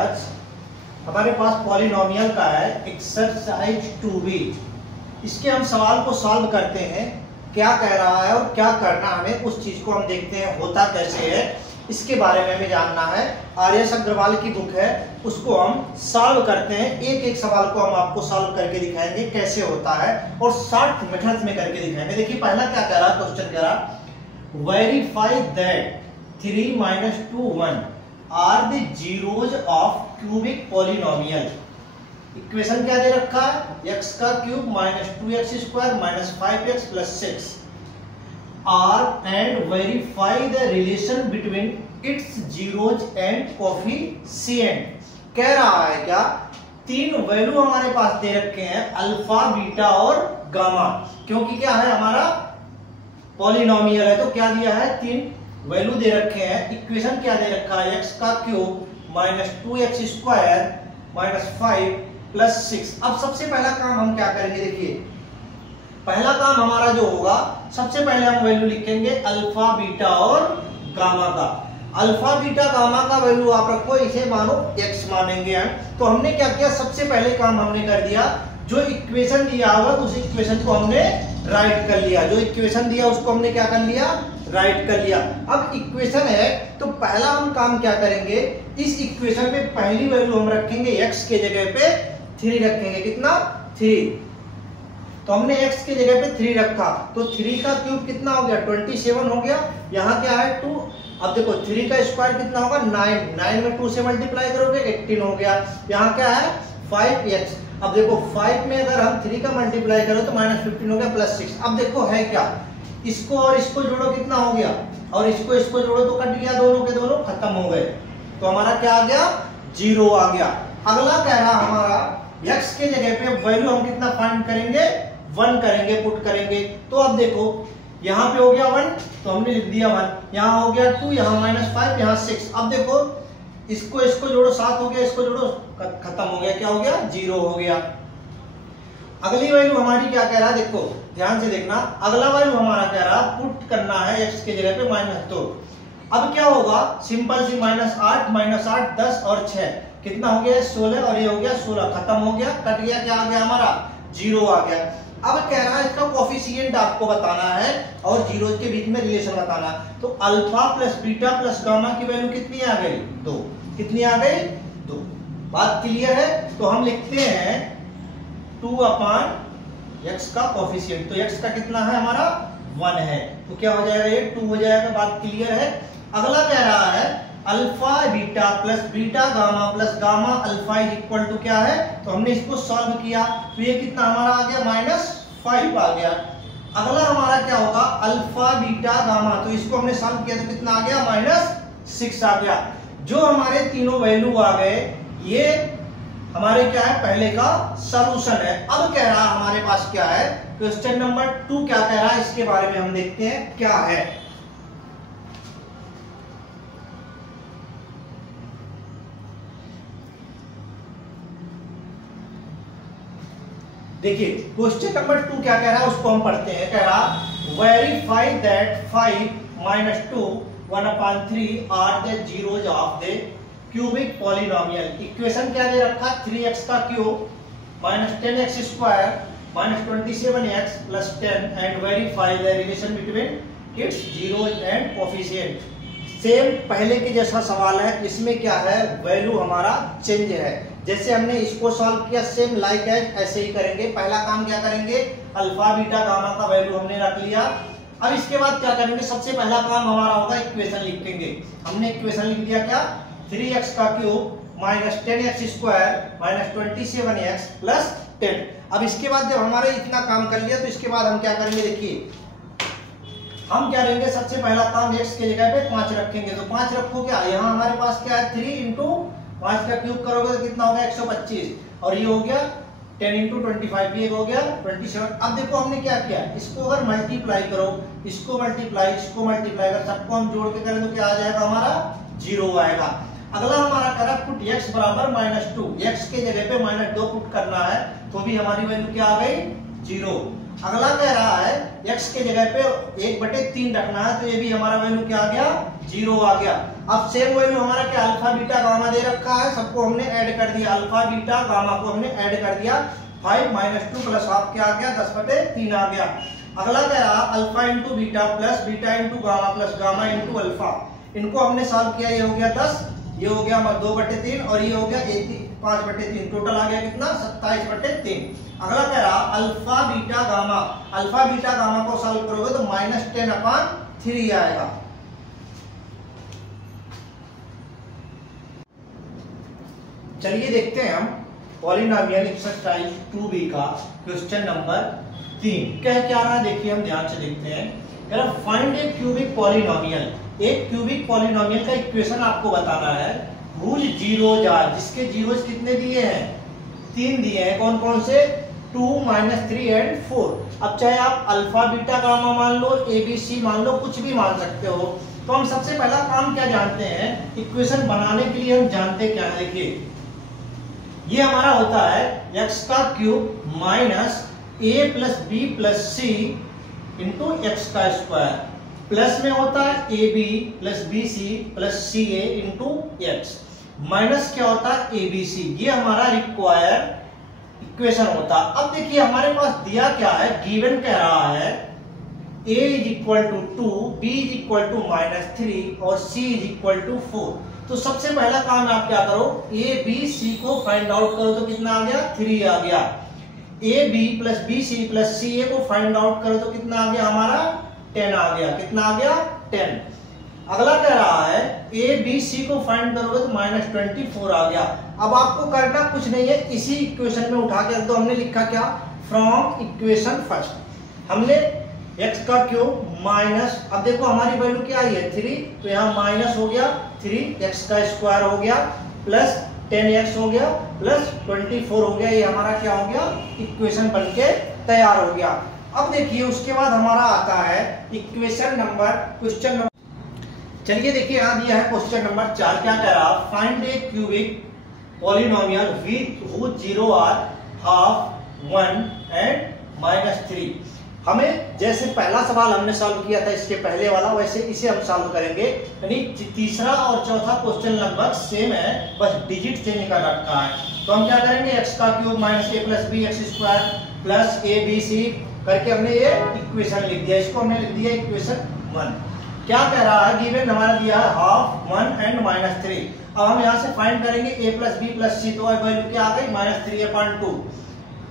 आज हमारे पास पॉलिनोमियल का है एक्सरसाइज 2B। इसके हम सवाल को सॉल्व करते हैं, क्या कह रहा है और क्या करना हमें, उस चीज को हम देखते हैं होता कैसे है, इसके बारे में हमें जानना है। आर्यस अग्रवाल की बुक है, उसको हम सॉल्व करते हैं। एक एक सवाल को हम आपको सॉल्व करके दिखाएंगे कैसे होता है और शॉर्ट मेथड में करके दिखाएंगे। देखिए पहला क्या कह रहा, क्वेश्चन कह रहा verify that 3 - 2 1 are the zeros of cubic polynomial. Equation क्या दे रखा है, x का cube -2x² -5x + 6 are and verify the relation between its zeros and coefficient. कह रहा है क्या, तीन वैल्यू हमारे पास दे रखे हैं, अल्फा, बीटा और गामा। क्योंकि क्या है, हमारा पॉलिनोमियल है तो क्या दिया है, तीन वैल्यू दे रखे हैं। इक्वेशन क्या दे रखा है, x का क्यूब -2x² -5 + 6। अब सबसे पहला काम हम क्या करेंगे, देखिए पहला काम हमारा जो होगा, सबसे पहले हम वैल्यू लिखेंगे अल्फा, बीटा और गामा का। अल्फा, बीटा, गामा का वैल्यू आप रखो, इसे मानो x मानेंगे हम। तो हमने क्या किया, सबसे पहले काम हमने कर दिया, जो इक्वेशन दिया हुआ उस इक्वेशन को हमने राइट कर लिया। जो इक्वेशन दिया उसको हमने क्या कर लिया, राइट कर लिया। अब इक्वेशन है तो पहला हम काम क्या करेंगे, इस इक्वेशन में पहली वैल्यू हम रखेंगे x के जगह पे 3 रखेंगे। कितना, 3। तो हमने x के जगह पे 3 रखा, तो 3 का क्यूब कितना हो गया, 27 हो गया। यहाँ क्या है, 2। अब देखो 3 का स्क्वायर कितना होगा, 9। 9 में 2 से मल्टीप्लाई करोगे 18 हो गया। यहाँ क्या है, 5x। अब देखो 5 में अगर हम 3 का मल्टीप्लाई करो तो -15 हो गया + 6। अब देखो है क्या, इसको और इसको जोड़ो कितना हो गया, और इसको जोड़ो तो कट गया, दोनों के दोनों खत्म हो गए। तो हमारा क्या आ गया, 0 आ गया। अगला कह रहा हमारा x के जगह पे वैल्यू हम कितना फाइंड करेंगे, 1 करेंगे, पुट करेंगे। तो अब देखो यहाँ पे हो गया 1, तो हमने लिख दिया 1। यहाँ हो गया 2, यहाँ -5, यहाँ 6। अब देखो इसको जोड़ो 7 हो गया, इसको जोड़ो खत्म हो गया, क्या हो गया, 0 हो गया। अगली वैल्यू हमारी क्या कह रहा है, देखो ध्यान से देखना। अगला वैल्यू हमारा कह रहा पुट करना है x के जगह पे -2। अब क्या होगा, सिंपल सी -8 -8 10 और 6 कितना हो गया, 16, और ये हो गया 16, खत्म हो गया, कट गया, क्या आ गया हमारा, 0 आ गया। अब कह रहा है इसका कोफिशिएंट आपको बताना है और जीरोज के बीच में रिलेशन बताना। तो अल्फा + बीटा + गामा की वैल्यू कितनी आ गई, 2। कितनी आ गई, 2। बात क्लियर है। तो हम लिखते हैं 2/x का कोफिशिएंट। तो x का कितना है हमारा, 1 है, तो क्या हो जाएगा, ये 2 हो जाएगा। बात क्लियर है। अगला कह रहा है alpha, beta + beta, gamma + gamma alpha = क्या है, तो हमने इसको सॉल्व किया तो ये कितना हमारा आ गया, -5 आ गया। अगला हमारा क्या होगा, अल्फा, बीटा, गामा, तो इसको हमने सॉल्व किया तो कितना आ गया, -6 आ गया। जो हमारे तीनों वैल्यू आ गए, ये हमारे क्या है, पहले का सॉल्यूशन है। अब कह रहा हमारे पास क्या है, क्वेश्चन नंबर 2 क्या कह रहा है, इसके बारे में हम देखते हैं क्या है। देखिए क्वेश्चन नंबर 2 क्या कह रहा है, उसको हम पढ़ते हैं। कह रहा verify that 5 - 2 1/3 are the zeros of the cubic polynomial. Equation क्या दे रखा, 3x का cube -10x² -27x + 10 and verify the relation between its zeros and coefficient. Same पहले के जैसा सवाल है, इसमें क्या है, वैल्यू हमारा चेंज है। जैसे हमने इसको सॉल्व किया, सेम लाइक एज ऐसे ही करेंगे। पहला काम क्या करेंगे, अल्फा, बीटा, गामा का वैल्यू हमने रख लिया। अब इसके बाद क्या करेंगे, सबसे पहला काम हमारा होगा इक्वेशन लिखेंगे। हमने इक्वेशन लिख दिया क्या, 3x का क्यूब -10x² -27x + 10। अब इसके बाद जब हमारे इतना काम कर लिया तो इसके बाद हम क्या करेंगे, देखिए हम क्या करेंगे, सबसे पहला काम x के जगह पे 5 रखेंगे। तो 5 रखो, क्या यहाँ हमारे पास क्या है, 3 × 5 का क्यूब करोगे तो कितना होगा, 125, और ये हो गया 10 × 25, ये हो गया 27। अब देखो हमने क्या किया, इसको अगर मल्टीप्लाई करो, इसको मल्टीप्लाई अगर सबको हम जोड़ के करें तो क्या आ जाएगा, हमारा 0 आएगा। अगला हमारा करा पुट x बराबर -2। x के जगह पे -2 पुट करना है, तो भी हमारी वैल्यू क्या आ गई, 0। अगला कह रहा है x के जगह पे 1/3 रखना है, तो ये भी हमारा वैल्यू क्या आ गया, 0 आ गया। अब सेम वैल्यू हमारा क्या अल्फा बीटा गामा दे रखा है, सबको हमने ऐड कर दिया, अल्फा बीटा गामा को हमने ऐड कर दिया। 5 - 2 + हाफ क्या आ गया, 10/3 आ गया। अगला क्या रहा, alpha into beta plus beta into gamma plus gamma into alpha, इनको हमने सॉल्व किया, ये हो गया 10, ये हो गया 2/3 और ये हो गया 5/3, टोटल आ गया कितना 27/3। अगला क्या रहा, alpha beta gamma, alpha beta gamma को सॉल्व करोगे तो -10/3 आएगा। चलिए देखते हैं हम पॉलिनोमियल एक्सरसाइज 2b का क्वेश्चन नंबर 3 क्या रहा है, देखिए हम ध्यान से देखते हैं। फाइंड ए क्यूबिक पॉलिनोमियल, एक क्यूबिक पॉलिनोमियल का इक्वेशन आपको बताना है, हुज जीरोज आर, जिसके जीरोज कितने दिए हैं, 3 दिए हैं। कौन कौन से, 2 - 3 एंड 4। अब चाहे आप अल्फा बीटा गामा मान लो, ABC मान लो, कुछ भी मान सकते हो। तो हम सबसे पहला काम क्या जानते हैं, इक्वेशन बनाने के लिए हम जानते क्या है, देखिए ये हमारा होता है x का cube minus a + b + c into x का स्क्वायर, प्लस में होता है ab + bc + ca into x, minus क्या होता है abc, ये हमारा रिक्वायर्ड इक्वेशन होता है। अब देखिए हमारे पास दिया क्या है, गिवन कह रहा है a = 2, b = -3 और c = 4। तो सबसे पहला काम आप क्या करो, a b c को फाइंड आउट करो तो कितना आ गया, 3 आ गया। a b + bc + ca को फाइंड आउट करो तो कितना आ गया हमारा, 10 आ गया। कितना आ गया, 10। अगला कह रहा है a b c को फाइंड करोगे तो -24 आ गया। अब आपको करना कुछ नहीं है, इसी इक्वेशन में उठा के रख दो। हमने लिखा क्या, फ्रॉम इक्वेशन फर्स्ट हमने x का क्यूब माइनस, अब देखो हमारी वैल्यू क्या आई है 3, तो यहाँ माइनस हो गया 3, x का स्क्वायर हो गया प्लस 10x हो गया प्लस 24 हो गया, ये हमारा क्या हो गया, इक्वेशन बनके तैयार हो गया। अब देखिए उसके बाद हमारा आता है इक्वेशन नंबर, क्वेश्चन नंबर, चलिए देखिए यहाँ दिया है क्वेश्चन नंबर 4, क्या कह रहा, find a cubic polynomial with whose zero are half 1 and -3। हमें जैसे पहला सवाल हमने सॉल्व किया था इसके पहले वाला, वैसे इसे हम सॉल्व करेंगे। यानी तीसरा और चौथा क्वेश्चन लगभग सेम है, बस डिजिट चेंज कर रखा है। तो हम क्या करेंगे, x का cube minus a + b x² plus abc करके हमने ये इक्वेशन लिख दिया, इसको हमने लिख दिया इक्वेशन 1। क्या कह रहा है, गिवन हमारा दिया है हाफ 1 एंड -3। अब हम यहाँ से फाइंड करेंगे a + b + c, तो वैल्यू क्या आ गई, -3/2।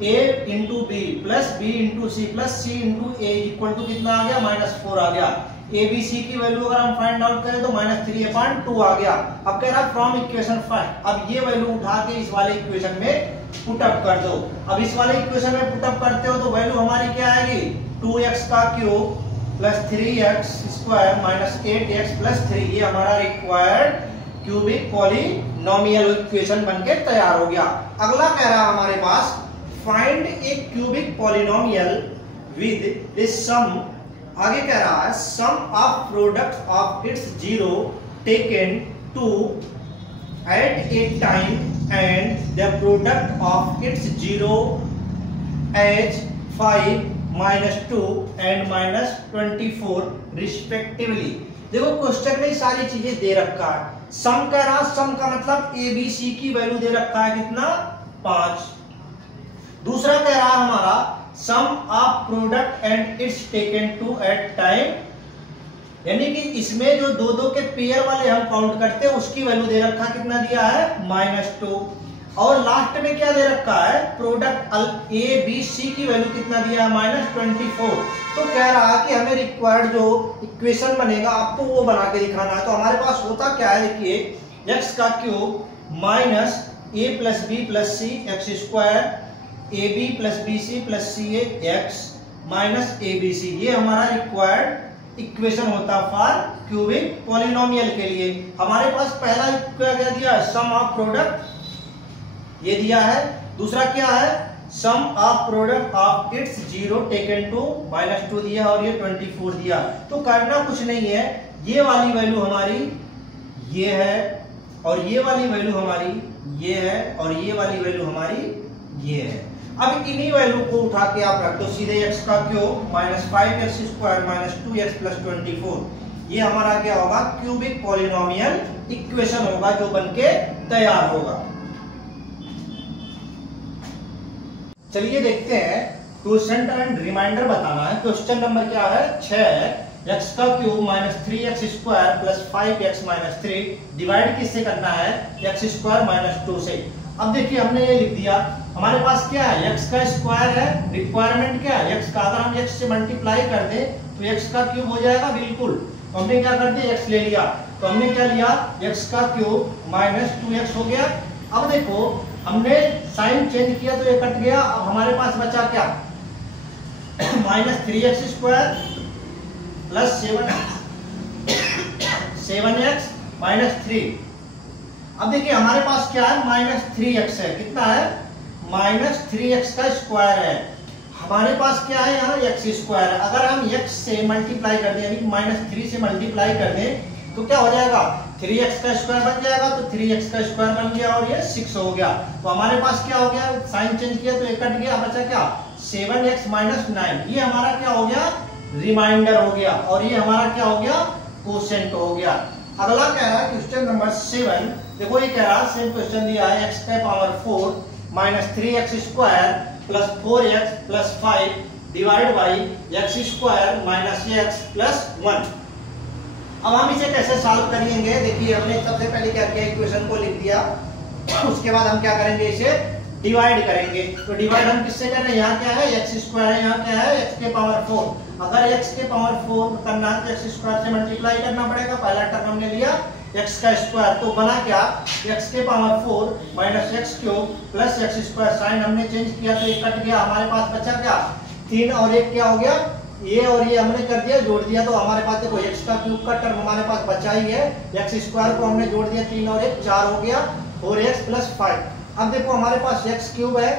a into B plus B into C plus C into A equal to कितना आ गया, -4 आ गया। ए बी सी की वैल्यू अगर हम फाइंड आउट करें तो -3/2 आ गया। अब कह रहा फ्रॉम इक्वेशन फर्स्ट, अब ये वैल्यू उठा के इस वाले इक्वेशन में पुट अप कर दो। अब इस वाले इक्वेशन में पुट अप करते हो तो वैल्यू हमारी क्या आएगी, 2x का cube plus 3x² minus 8x plus 3, ये हमारा रिक्वायर्ड क्यूबिक पॉलिनोमियल इक्वेशन बनके तैयार हो गया। अगला कह रहा हमारे पास find a cubic polynomial with this sum, आगे कह रहा है sum of product of its zero taken two at a time and the product of its zero as 5 -2 and -24 respectively. देखो क्वेश्चन में सारी चीजें दे रखा है, सम कह रहा, सम का मतलब ए बी सी की वैल्यू दे रखा है कितना, 5। दूसरा कह रहा हमारा sum of product and its taken two at time, यानी कि इसमें जो दो के पेयर वाले हम काउंट करते हैं उसकी वैल्यू दे रखा, कितना दिया है, -2। और लास्ट में क्या दे रखा है, प्रोडक्ट ए बी सी की वैल्यू कितना दिया है, -24। तो कह रहा कि हमें रिक्वायर्ड जो इक्वेशन बनेगा आपको वो बना के दिखाना है। तो हमारे पास होता क्या है, देखिए x का cube minus a + b + c x² ab + bc + ca x minus abc, ये हमारा रिक्वायर्ड इक्वेशन होता फॉर क्यूबिक पॉलिनोमियल के लिए। हमारे पास पहला क्या दिया है, सम ऑफ प्रोडक्ट ये दिया है, दूसरा क्या है, sum of product of its zero taken two -2 दिया और ये 24 दिया। तो करना कुछ नहीं है, ये वाली वैल्यू हमारी ये है और ये वाली वैल्यू हमारी ये है और ये वाली वैल्यू हमारी ये है। अब इन्हीं वैल्यू को उठा के आप रख दो सीधे, x का क्यूब -5x² -2x + 24, ये हमारा क्या होगा, क्यूबिक पॉलिनोमियल इक्वेशन होगा जो बनके तैयार होगा। चलिए देखते हैं, क्वेश्चन एंड रिमाइंडर बताना है। क्वेश्चन नंबर क्या है, 6 x का cube minus 3x square plus 5x minus 3 divide किससे करना है, x स्क्वायर माइनस 2 से। अब देखिए हमने ये लिख दिया, हमारे पास क्या है, x का स्क्वायर है, रिक्वायरमेंट क्या है x का, अगर हम x से मल्टीप्लाई कर दें तो x का क्यूब हो जाएगा बिल्कुल। तो हमने क्या कर दिया, x ले लिया, तो हमने क्या लिया, x का क्यूब माइनस 2x हो गया। अब देखो हमने साइन चेंज किया तो ये कट गया, अब हमारे पास बचा क्या, minus 3x square plus 7x minus 3। अब देखिए हमारे पास क्या है, माइनस 3x है, कितना है, माइनस 3x का स्क्वायर है। हमारे पास क्या है यहाँ, x स्क्वायर है। अगर हम x से मल्टीप्लाई कर दें, यानी माइनस 3 से मल्टीप्लाई कर दें तो क्या हो जाएगा, 3x का स्क्वायर बन जाएगा, तो 3x का स्क्वायर बन गया और ये 6 हो गया। तो हमारे पास क्या हो गया, साइन चेंज किया तो ये कट गया, बचा क्या, 7x माइनस 9। ये हमारा क्या हो गया, रिमाइंडर हो गया, और ये हमारा क्या हो गया, क्वोशिएंट हो गया। अगला कह रहा है क्वेश्चन नंबर 7, देखो ये कह रहा है, सेम क्वेश्चन दिया है, x का power 4 minus 3x square plus 4x plus 5 divide by x square minus x plus 1। अब हम इसे कैसे सॉल्व करेंगे, देखिए हमने सबसे पहले क्या किया, इक्वेशन को लिख दिया, उसके बाद हम क्या करेंगे, इसे डिवाइड करेंगे। तो डिवाइड हम किससे कर रहे हैं, यहाँ क्या है, x स्क्वायर है, यहाँ क्या है, x के पावर 4। अगर x के पावर 4 करना है तो x स्क्वायर से मल्टीप्लाई करना पड़ेगा। पहला टर्म हमने लिया x का स्क्वायर, तो बना क्या, x के power 4 minus x cube plus x square. Sign हमने चेंज किया तो ये कट गया, हमारे पास बचा क्या, 3 और 1 क्या हो गया, ये और ये हमने कर दिया, जोड़ दिया, तो हमारे पास देखो x का क्यूब का टर्म हमारे पास बचा ही है, x स्क्वायर को हमने जोड़ दिया, 3 और 1 4 हो गया, 4x प्लस 5। अब देखो हमारे पास x क्यूब है,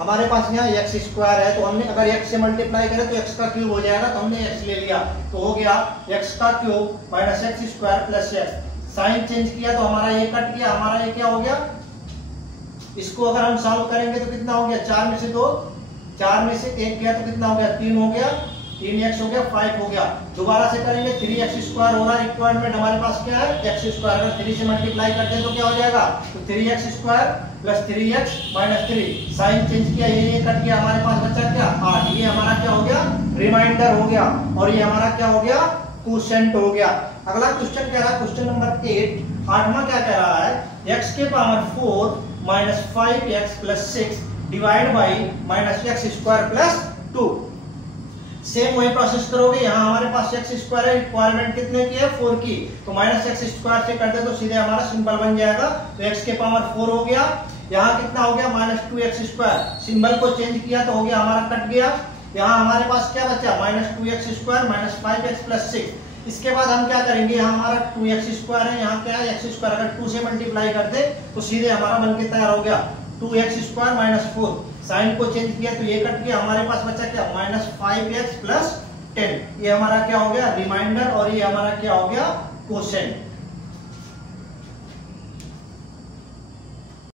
हमारे पास यहाँ x स्क्वायर है, तो हमने अगर x से मल्टीप्लाई करें तो x का क्यूब हो जाएगा, तो हमने x ले लिया, तो हो गया x का cube minus x square plus x। Sign change किया तो हमारा ये कट गया, हमारा ये क्या हो गया, इसको अगर हम सॉल्व करेंगे तो कितना हो गया, 4 में से 2, 4 में से 1 गया तो कितना हो गया, 3 हो गया, 3x हो गया, 5 हो गया। दोबारा से करेंगे, 3x स्क्वायर हो रहा है, रिक्वायरमेंट हमारे पास क्या है, x स्क्वायर, अगर 3 से मल्टीप्लाई करते हैं तो क्या हो जाएगा, तो 3x square plus 3x minus 3। Sign change किया, ये कट गया, हमारे पास बचा क्या, 8। ये हमारा क्या हो गया, रिमाइंडर हो गया, और ये हमारा क्या हो गया, क्वोशिएंट हो गया। अगला क्वेश्चन कह रहा है, क्वेश्चन नंबर 8, 8वां क्या कह रहा है, x के power 4 minus 5x plus 6 divide by minus x square plus 2। Same वही प्रोसेस करोगे, यहाँ हमारे पास x स्क्वायर है, रिक्वायरमेंट कितने की है, 4 की, तो माइनस x स्क्वायर से कर दे तो सीधे हमारा सिंबल बन जाएगा, तो x के पावर 4 हो गया, यहाँ कितना हो गया, माइनस 2x स्क्वायर, सिंबल को चेंज किया तो हो गया, हमारा कट गया, यहाँ हमारे पास क्या बचा, minus 2x square minus 5x plus 6। इसके बाद हम क्या करेंगे, यहाँ हमारा 2x स्क्वायर है, यहाँ क्या है, x स्क्वायर, अगर 2 से मल्टीप्लाई कर दे तो सीधे हमारा बनके तैयार हो गया, 2x स्क्वायर माइनस 4। साइन को चेंज किया तो ये कट गया, हमारे पास बचा क्या, माइनस 5x प्लस 10। ये हमारा क्या हो गया, रिमाइंडर, और ये हमारा क्या हो गया, क्वोशिएंट।